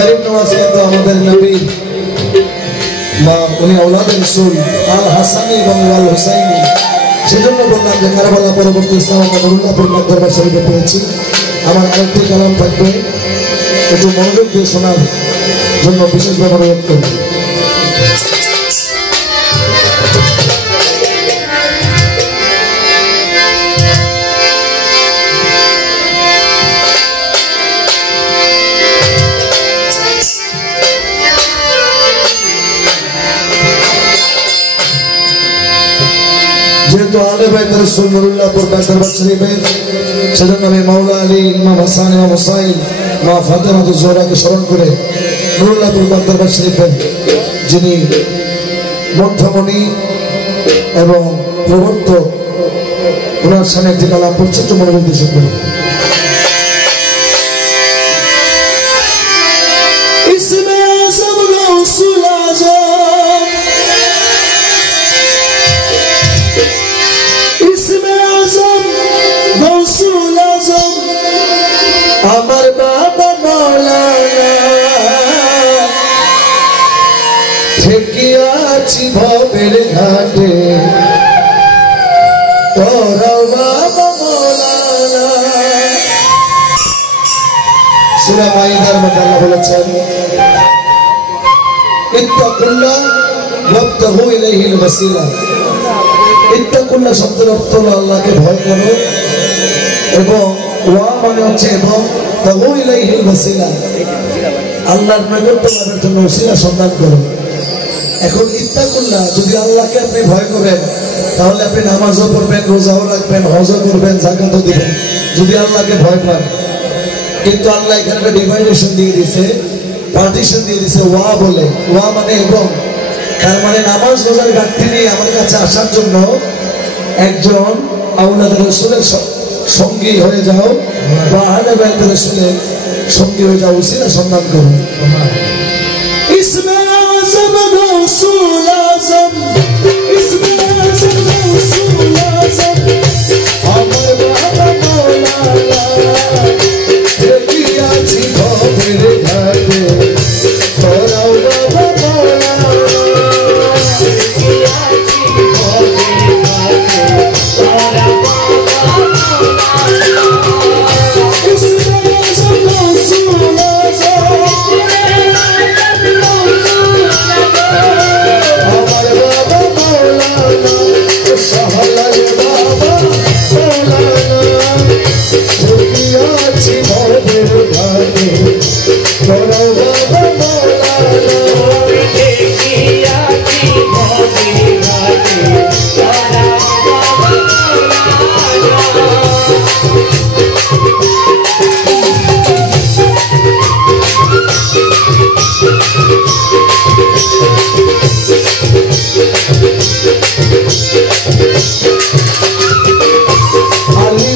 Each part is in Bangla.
गरीब नवाज के तो আমাদের নবী বা উনি আওলাদ রাসূল আল হাসানী এবং আল হুসাইনি সেজন্য বললাম যে কারবালা পরবর্তী ইসলাম আমরা নুরুল্লাহপুর দরবার শরীফে পেয়েছি। আমার আরেকটি কালাম থাকবে, একটু মনোযোগ দিয়ে শোনার জন্য বিশেষভাবে অনুরোধ করব। যেহেতু আলে বাইত রাসূল নুরুল্লাহপুর দরবার শরীফে, সেজন্য আমি মাওলা আলী, ইমাম হাসান, ইমাম হুসাইন, মা ফাতেমা জোহরাকে স্মরণ করে নুরুল্লাহপুর দরবার শরীফের যিনি মধ্যমণি এবং প্রবর্তক, ওনার সামনে একটি কালাম পড়ছে, একটু মনোযোগ দিয়ে শুনবেন। আমার বাবা মাওলানা ঠেকিয়াছি ভবের ঘাটে, তোরাও বাবা মাওলানা। সূরা মাইদার মধ্যে আল্লাহ বলেছেন, ইত্তাকুল্লাহ ওয়াবতাগু ইলাইহিল ওয়াসিলা। ইত্তাকুল্লাহ শব্দের অর্থ হলো আল্লাহকে ভয় করো, এবং ওয়া মানে হচ্ছে এবং তাগু ইলাইহিল ওয়াসিলা, আল্লাহর নৈকট্য লাভের জন্য ওসিলা সন্ধান করো। এখন ইত্তাকুল্লাহ, যদি আল্লাহকে আপনি ভয় করেন তাহলে আপনি নামাজও পড়বেন, রোজাও রাখবেন, হজও করবেন, যাকাতও দিবেন, যদি আল্লাহকে ভয় পান। কিন্তু আল্লাহ এখানে একটা ডিভাইডেশন দিয়ে দিয়েছে, পার্টিশন দিয়ে দিয়েছে, ওয়া বলে। ওয়া মানে এবং, তার মানে নামাজ রোজার ঘাটতি নিয়ে আমার কাছে আসার জন্য একজন আওলাদ রাসূলের সঙ্গী হয়ে যাও, বা আহলে বাইত রাসূলের সঙ্গী হয়ে যাও, উসিলা সন্ধান করো। ইসমে আযম রাসূল আযম, ইসমে আযম রাসূল আযম, আমার বাবা মাওলানা ঠেকিয়াছি ভবের ঘাটে, তোরাও বাবা মাওলানা ঠেকিয়াছি ভবের ঘাটে, তোরাও আমি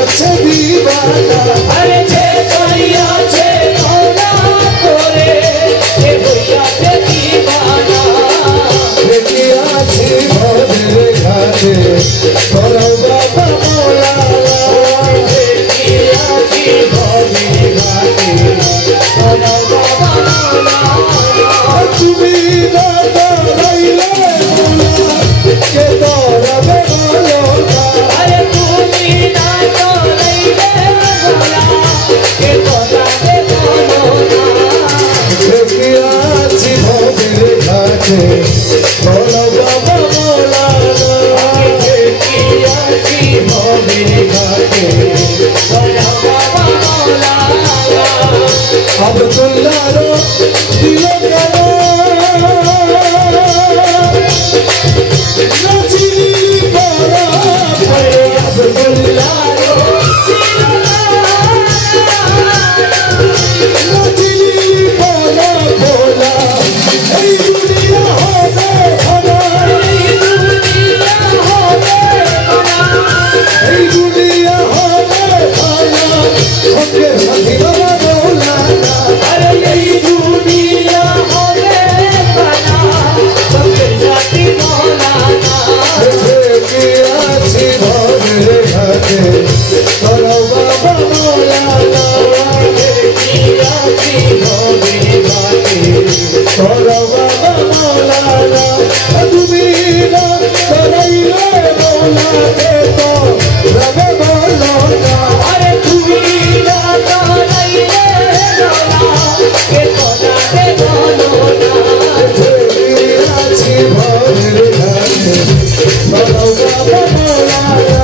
আছে দিবানা আরে যে পাইয়াছে মৌলা তোরে এ হইয়াছে দিবানা দেখি আছি ভবের ঘাটে করো বাবা মৌলা দেখি আছি ভবের ঘাটে করো বাবা মৌলা তুমি না দাঁড়াইলে মৌলা কে দাঁড়াবে বলো না আরে তুমি না তোরাইলে মৌলা কে তোরাবে বলো না দেখি আছি ভবের ঘাটে করো বাবা মৌলা দেখি আছি ভবের ঘাটে করো বাবা মৌলা আব্দুল্লাহর দিল কেন নাচিলি বড় আরে আব্দুল্লাহ নাচিলি বড় ভোলা এই দুনিয়া হবে আমার এই দুনিয়া হবে আমার ওকে সাথী বাবা মৌলানা আরে এই দুনিয়া হবে বানা সবে জাতি মৌলানা দেখি আছি ভবের ঘাটে করো বাবা মৌলানা দেখি আছি ভবের ঘাটে করো বাবা মৌলানা তুমি না করাইলে মৌলাকে তো রবে বলো না আরে তুমি না তারাইলে মৌলা কে তোরাবে বলো না দেখি আছি ভবের ঘাটে করো বাবা মৌলানা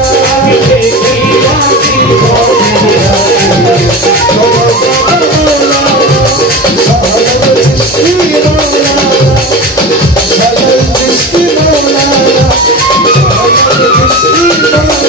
দেখি আছি ভবের ঘাটে করো বাবা মৌলানা সাহায্য সৃষ্টি মৌলানা সাহায্য সৃষ্টি মৌলানা সাহায্য সৃষ্টি মৌলানা